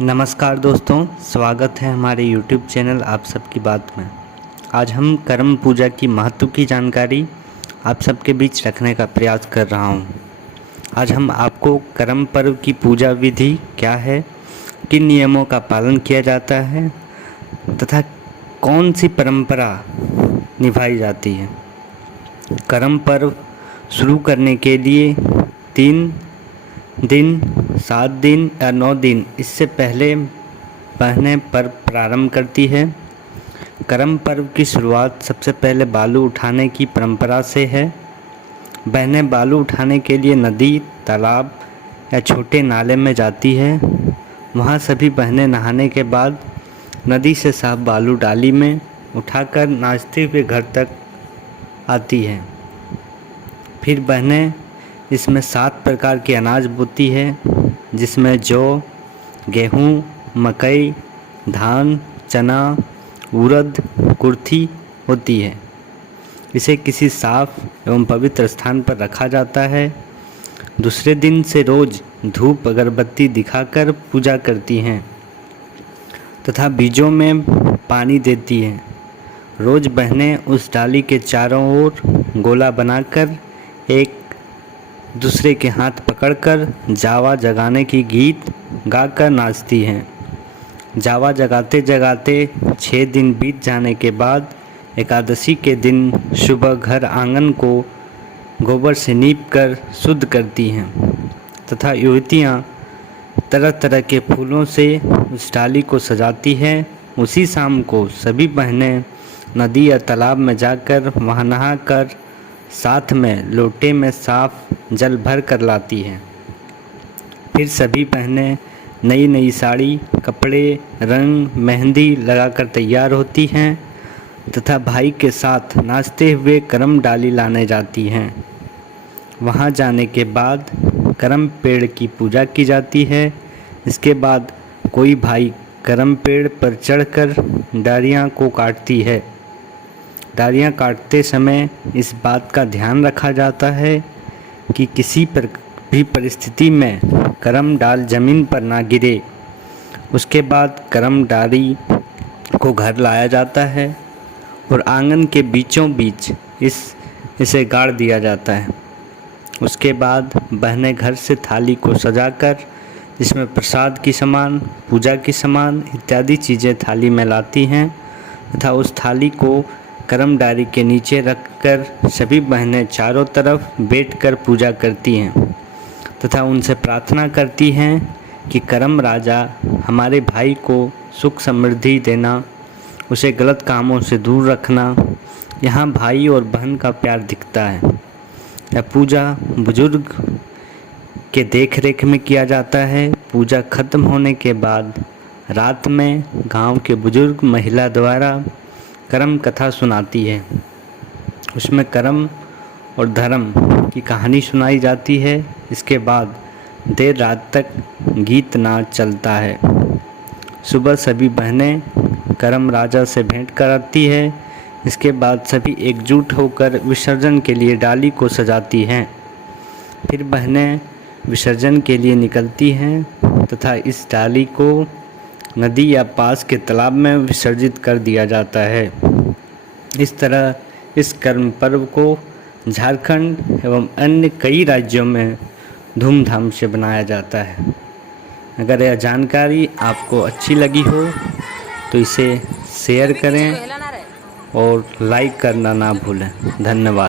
नमस्कार दोस्तों, स्वागत है हमारे YouTube चैनल आप सबकी बात में। आज हम करम पूजा की महत्व की जानकारी आप सबके बीच रखने का प्रयास कर रहा हूँ। आज हम आपको करम पर्व की पूजा विधि क्या है, किन नियमों का पालन किया जाता है तथा कौन सी परंपरा निभाई जाती है। करम पर्व शुरू करने के लिए 3 दिन, 7 दिन या 9 दिन इससे पहले बहनें पर्व प्रारंभ करती है। करम पर्व की शुरुआत सबसे पहले बालू उठाने की परंपरा से है। बहनें बालू उठाने के लिए नदी, तालाब या छोटे नाले में जाती है। वहाँ सभी बहनें नहाने के बाद नदी से साफ बालू डाली में उठाकर नाचते हुए घर तक आती हैं। फिर बहनें इसमें 7 प्रकार के अनाज बोती है, जिसमें जौ, गेहूँ, मकई, धान, चना, उड़द, कुर्थी होती है। इसे किसी साफ एवं पवित्र स्थान पर रखा जाता है। दूसरे दिन से रोज़ धूप अगरबत्ती दिखाकर पूजा करती हैं तथा बीजों में पानी देती हैं। रोज़ बहनें उस डाली के चारों ओर गोला बनाकर एक दूसरे के हाथ पकड़कर जावा जगाने की गीत गाकर नाचती हैं। जावा जगाते जगाते 6 दिन बीत जाने के बाद एकादशी के दिन सुबह घर आंगन को गोबर से नीप कर शुद्ध करती हैं तथा युवतियाँ तरह तरह के फूलों से उस डाली को सजाती हैं। उसी शाम को सभी बहनें नदी या तालाब में जाकर वहाँ नहाकर साथ में लोटे में साफ जल भर कर लाती हैं। फिर सभी बहनें नई नई साड़ी, कपड़े, रंग, मेहंदी लगाकर तैयार होती हैं तथा भाई के साथ नाचते हुए करम डाली लाने जाती हैं। वहाँ जाने के बाद करम पेड़ की पूजा की जाती है। इसके बाद कोई भाई करम पेड़ पर चढ़कर डालियाँ को काटती है। डालियाँ काटते समय इस बात का ध्यान रखा जाता है कि किसी पर भी परिस्थिति में करम डाल जमीन पर ना गिरे। उसके बाद करम डाली को घर लाया जाता है और आंगन के बीचों बीच इसे गाड़ दिया जाता है। उसके बाद बहनें घर से थाली को सजाकर जिसमें प्रसाद की सामान, पूजा की सामान इत्यादि चीज़ें थाली में लाती हैं तथा उस थाली को करम डाली के नीचे रखकर सभी बहनें चारों तरफ बैठकर पूजा करती हैं तथा उनसे प्रार्थना करती हैं कि करम राजा हमारे भाई को सुख समृद्धि देना, उसे गलत कामों से दूर रखना। यहाँ भाई और बहन का प्यार दिखता है। यह पूजा बुजुर्ग के देख रेख में किया जाता है। पूजा खत्म होने के बाद रात में गांव के बुजुर्ग महिला द्वारा करम कथा सुनाती है। उसमें करम और धर्म की कहानी सुनाई जाती है। इसके बाद देर रात तक गीत नाच चलता है। सुबह सभी बहनें करम राजा से भेंट कराती है। इसके बाद सभी एकजुट होकर विसर्जन के लिए डाली को सजाती हैं। फिर बहनें विसर्जन के लिए निकलती हैं तथा इस डाली को नदी या पास के तालाब में विसर्जित कर दिया जाता है। इस तरह इस कर्म पर्व को झारखंड एवं अन्य कई राज्यों में धूमधाम से बनाया जाता है। अगर यह जानकारी आपको अच्छी लगी हो तो इसे शेयर करें और लाइक करना ना भूलें। धन्यवाद।